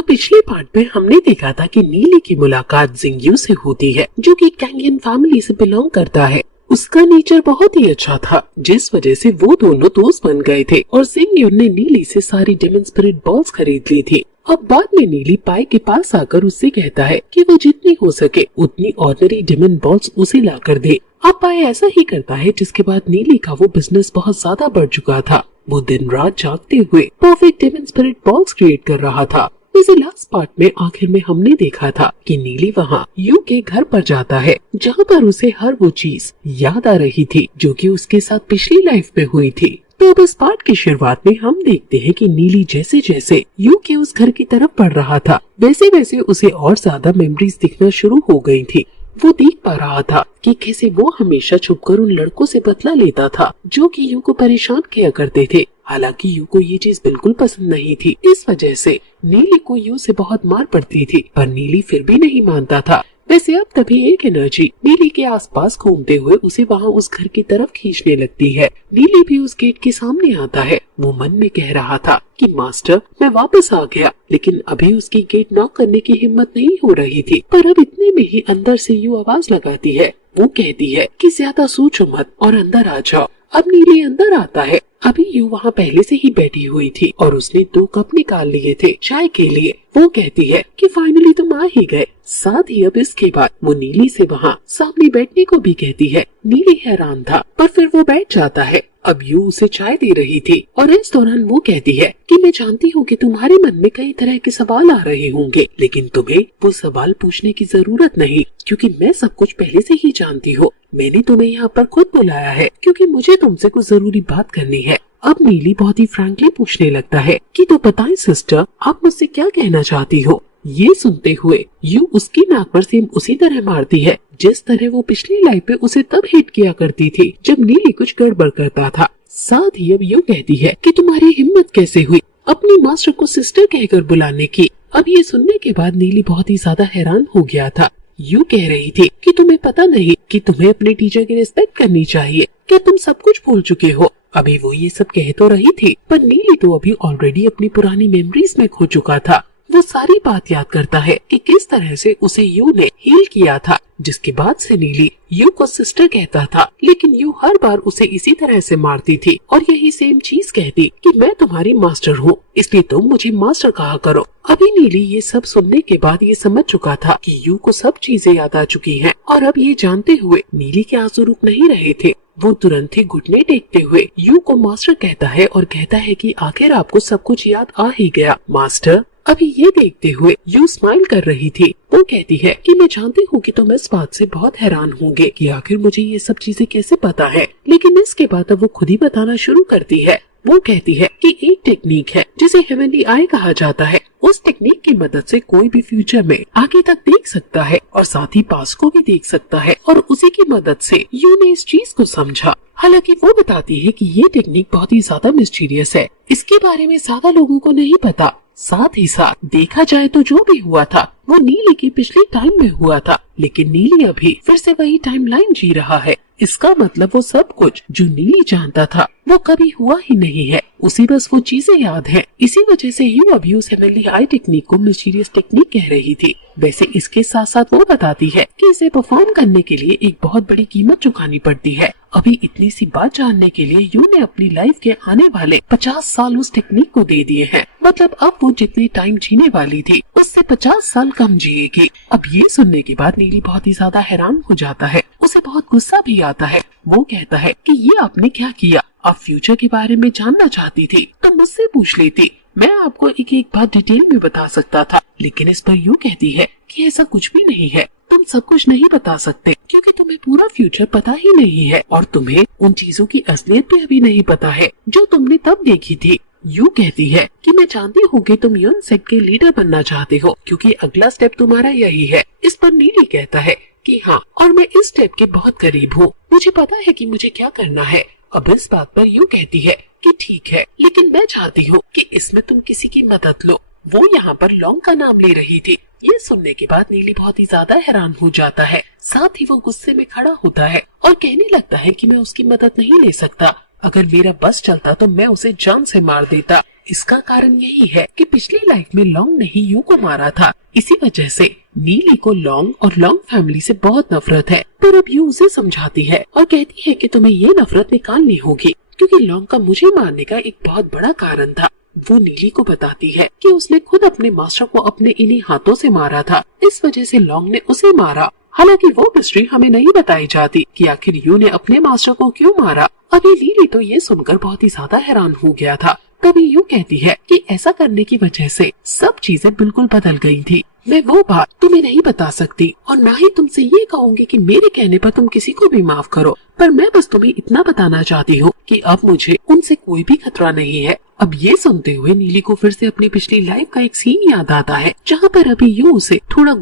तो पिछले पार्ट में हमने देखा था कि नीली की मुलाकात जिंगयू से होती है, जो कि कैंगियन फैमिली से बिलोंग करता है। उसका नेचर बहुत ही अच्छा था, जिस वजह से वो दोनों दोस्त बन गए थे और जिंगयू ने नीली से सारी डेमन स्पिरिट बॉल्स खरीद ली थी। अब बाद में नीली पाई के पास आकर उससे कहता है कि वो जितनी हो सके उतनी ऑर्डिनरी डेमन बॉल्स उसे ला कर दे। अब पाई ऐसा ही करता है, जिसके बाद नीली का वो बिजनेस बहुत ज्यादा बढ़ चुका था। वो दिन रात जागते हुए perfect demon spirit balls create कर रहा था। इसी लास्ट पार्ट में आखिर में हमने देखा था कि नीली वहाँ यू के घर पर जाता है, जहाँ पर उसे हर वो चीज याद आ रही थी जो कि उसके साथ पिछली लाइफ में हुई थी। तो अब इस पार्ट की शुरुआत में हम देखते हैं कि नीली जैसे जैसे यू के उस घर की तरफ बढ़ रहा था, वैसे वैसे उसे और ज्यादा मेमोरीज दिखना शुरू हो गई थी। वो देख पा रहा था कि कैसे वो हमेशा छुपकर उन लड़कों से बदला लेता था जो कि यू को परेशान किया करते थे। हालांकि यू को ये चीज बिल्कुल पसंद नहीं थी। इस वजह से नीली को यू से बहुत मार पड़ती थी, पर नीली फिर भी नहीं मानता था। वैसे अब तभी एक एनर्जी नीली के आसपास घूमते हुए उसे वहाँ उस घर की तरफ खींचने लगती है। नीली भी उस गेट के सामने आता है। वो मन में कह रहा था कि मास्टर मैं वापस आ गया, लेकिन अभी उसकी गेट नॉक करने की हिम्मत नहीं हो रही थी। पर अब इतने में ही अंदर से यू आवाज लगाती है। वो कहती है कि ज्यादा सोचो मत और अंदर आ जाओ। अब नीली अंदर आता है। अभी यू वहाँ पहले से ही बैठी हुई थी और उसने 2 कप निकाल लिए थे चाय के लिए। वो कहती है कि फाइनली तुम आ ही गए। साथ ही अब इसके बाद वो नीली से वहाँ सामने बैठने को भी कहती है। नीली हैरान था, पर फिर वो बैठ जाता है। अब यू उसे चाय दे रही थी और इस दौरान वो कहती है कि मैं जानती हूँ कि तुम्हारे मन में कई तरह के सवाल आ रहे होंगे, लेकिन तुम्हें वो सवाल पूछने की जरूरत नहीं, क्योंकि मैं सब कुछ पहले से ही जानती हूँ। मैंने तुम्हें यहाँ पर खुद बुलाया है क्योंकि मुझे तुमसे कुछ जरूरी बात करनी है। अब नीली बहुत ही फ्रैंकली पूछने लगता है कि तो बताएं सिस्टर, आप मुझसे क्या कहना चाहती हो। ये सुनते हुए यू उसकी नाक पर सेम उसी तरह मारती है जिस तरह वो पिछली लाइफ में उसे तब हिट किया करती थी जब नीली कुछ गड़बड़ करता था। साथ ही अब यू कहती है कि तुम्हारी हिम्मत कैसे हुई अपनी मास्टर को सिस्टर कहकर बुलाने की। अब ये सुनने के बाद नीली बहुत ही ज्यादा हैरान हो गया था। यू कह रही थी कि तुम्हें पता नहीं कि तुम्हें अपने टीचर की रिस्पेक्ट करनी चाहिए, क्या तुम सब कुछ भूल चुके हो। अभी वो ये सब कह तो रही थी, पर नीली तो अभी ऑलरेडी अपनी पुरानी मेमोरीज में खो चुका था। वो सारी बात याद करता है कि किस तरह से उसे यू ने हील किया था, जिसके बाद से नीली यू को सिस्टर कहता था, लेकिन यू हर बार उसे इसी तरह से मारती थी और यही सेम चीज कहती कि मैं तुम्हारी मास्टर हूँ, इसलिए तुम मुझे मास्टर कहा करो। अभी नीली ये सब सुनने के बाद ये समझ चुका था कि यू को सब चीजें याद आ चुकी हैं, और अब ये जानते हुए नीली के आंसू रुक नहीं रहे थे। वो तुरंत ही घुटने टेकते हुए यू को मास्टर कहता है और कहता है कि आखिर आपको सब कुछ याद आ ही गया मास्टर। अभी ये देखते हुए यू स्माइल कर रही थी। वो कहती है कि मैं जानती हूँ कि तुम इस बात से बहुत हैरान होंगे कि आखिर मुझे ये सब चीजें कैसे पता है, लेकिन इसके बाद अब वो खुद ही बताना शुरू करती है। वो कहती है कि एक टेक्निक है जिसे हेवनली आई कहा जाता है। उस टेक्निक की मदद से कोई भी फ्यूचर में आगे तक देख सकता है और साथ ही पास्ट को भी देख सकता है, और उसी की मदद से यू ने इस चीज को समझा। हालांकि वो बताती है कि ये टेक्निक बहुत ही ज्यादा मिस्टीरियस है, इसके बारे में ज्यादा लोगों को नहीं पता। साथ ही साथ देखा जाए तो जो भी हुआ था वो नीली की पिछले टाइम में हुआ था, लेकिन नीली अभी फिर से वही टाइमलाइन जी रहा है। इसका मतलब वो सब कुछ जो नीली जानता था वो कभी हुआ ही नहीं है, उसे बस वो चीजें याद हैं। इसी वजह से यू अभी उस हेवनली आई टेक्निक को मिस्टीरियस टेक्निक कह रही थी। वैसे इसके साथ साथ वो बताती है कि इसे परफॉर्म करने के लिए एक बहुत बड़ी कीमत चुकानी पड़ती है। अभी इतनी सी बात जानने के लिए यू ने अपनी लाइफ के आने वाले 50 साल उस टेक्निक को दे दिए हैं। मतलब अब वो जितनी टाइम जीने वाली थी उससे 50 साल कम जिएगी। अब ये सुनने के बाद नीली बहुत ही ज्यादा हैरान हो जाता है, उसे बहुत गुस्सा भी आता है। वो कहता है कि ये आपने क्या किया, आप फ्यूचर के बारे में जानना चाहती थी तो मुझसे पूछ लेती, मैं आपको एक एक बात डिटेल में बता सकता था। लेकिन इस पर यू कहती है कि ऐसा कुछ भी नहीं है, तुम सब कुछ नहीं बता सकते क्योंकि तुम्हें पूरा फ्यूचर पता ही नहीं है और तुम्हें उन चीजों की असलियत भी अभी नहीं पता है जो तुमने तब देखी थी। यू कहती है कि मैं जानती हूँ कि तुम यून सेक्ट के लीडर बनना चाहते हो क्योंकि अगला स्टेप तुम्हारा यही है। इस पर नीली कहता है कि हाँ, और मैं इस स्टेप के बहुत करीब हूँ, मुझे पता है कि मुझे क्या करना है। अब इस बात पर यू कहती है कि ठीक है, लेकिन मैं चाहती हूँ कि इसमें तुम किसी की मदद लो। वो यहाँ पर लॉन्ग का नाम ले रही थी। ये सुनने के बाद नीली बहुत ही ज्यादा हैरान हो जाता है। साथ ही वो गुस्से में खड़ा होता है और कहने लगता है कि मैं उसकी मदद नहीं ले सकता। अगर मेरा बस चलता तो मैं उसे जान से मार देता। इसका कारण यही है कि पिछली लाइफ में लॉन्ग ने ही यू को मारा था। इसी वजह से नीली को लॉन्ग और लॉन्ग फैमिली से बहुत नफरत है। पर अब यू उसे समझाती है और कहती है कि तुम्हें ये नफरत निकालनी होगी, क्योंकि लॉन्ग का मुझे मारने का एक बहुत बड़ा कारण था। वो नीली को बताती है कि उसने खुद अपने मास्टर को अपने इन्हीं हाथों से मारा था, इस वजह से लॉन्ग ने उसे मारा। हालांकि वो मिस्ट्री हमें नहीं बताई जाती कि आखिर यू ने अपने मास्टर को क्यों मारा। अभी नीली तो ये सुनकर बहुत ही ज्यादा हैरान हो गया था। तभी यू कहती है कि ऐसा करने की वजह से सब चीजें बिल्कुल बदल गई थी। मैं वो बात तुम्हें नहीं बता सकती और ना ही तुमसे ये कहूंगी कि मेरे कहने पर तुम किसी को भी माफ करो, पर मैं बस तुम्हें इतना बताना चाहती हूँ कि अब मुझे उनसे कोई भी खतरा नहीं है। अब ये सुनते हुए नीली को फिर से अपनी पिछली लाइफ का एक सीन याद आता है, जहाँ पर अभी यू उसे थोड़ा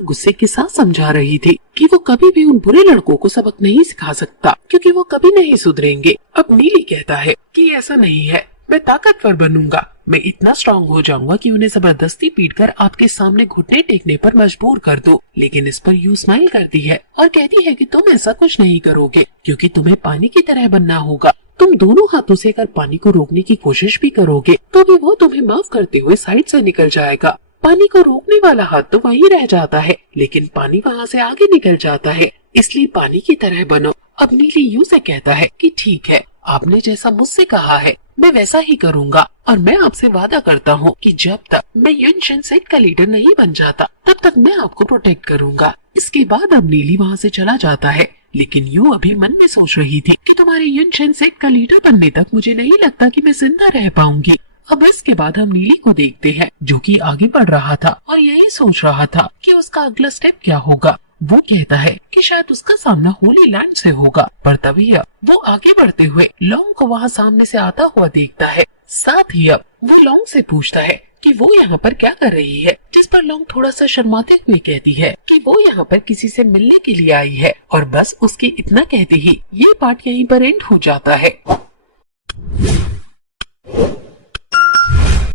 गुस्से के साथ समझा रही थी कि वो कभी भी उन बुरे लड़कों को सबक नहीं सिखा सकता, क्योंकि वो कभी नहीं सुधरेंगे। अब नीली कहता है कि ऐसा नहीं है, मैं ताकतवर बनूंगा, मैं इतना स्ट्रांग हो जाऊंगा कि उन्हें जबरदस्ती पीटकर आपके सामने घुटने टेकने पर मजबूर कर दो। लेकिन इस पर यू स्माइल करती है और कहती है कि तुम ऐसा कुछ नहीं करोगे, क्योंकि तुम्हें पानी की तरह बनना होगा। तुम दोनों हाथों से अगर पानी को रोकने की कोशिश भी करोगे तो भी वो तुम्हें माफ करते हुए साइड से निकल जाएगा। पानी को रोकने वाला हाथ तो वहीं रह जाता है, लेकिन पानी वहाँ से आगे निकल जाता है, इसलिए पानी की तरह बनो। अब नीली यू से कहता है कि ठीक है, आपने जैसा मुझसे कहा है मैं वैसा ही करूँगा, और मैं आपसे वादा करता हूँ कि जब तक मैं युन शिनसेट का लीडर नहीं बन जाता तब तक मैं आपको प्रोटेक्ट करूँगा। इसके बाद अब नीली वहाँ से चला जाता है, लेकिन यू अभी मन में सोच रही थी कि तुम्हारे युन शिनसेट का लीडर बनने तक मुझे नहीं लगता कि मैं जिंदा रह पाऊंगी। अब इसके बाद हम नीली को देखते हैं, जो कि आगे बढ़ रहा था और यही सोच रहा था कि उसका अगला स्टेप क्या होगा। वो कहता है कि शायद उसका सामना होली लैंड से होगा, पर तभी अब वो आगे बढ़ते हुए लॉन्ग को वहाँ सामने से आता हुआ देखता है। साथ ही अब वो लॉन्ग से पूछता है कि वो यहाँ पर क्या कर रही है, जिस पर लॉन्ग थोड़ा सा शर्माते हुए कहती है कि वो यहाँ पर किसी से मिलने के लिए आई है, और बस उसकी इतना कहते ही ये पार्ट यहीं पर एंड हो जाता है।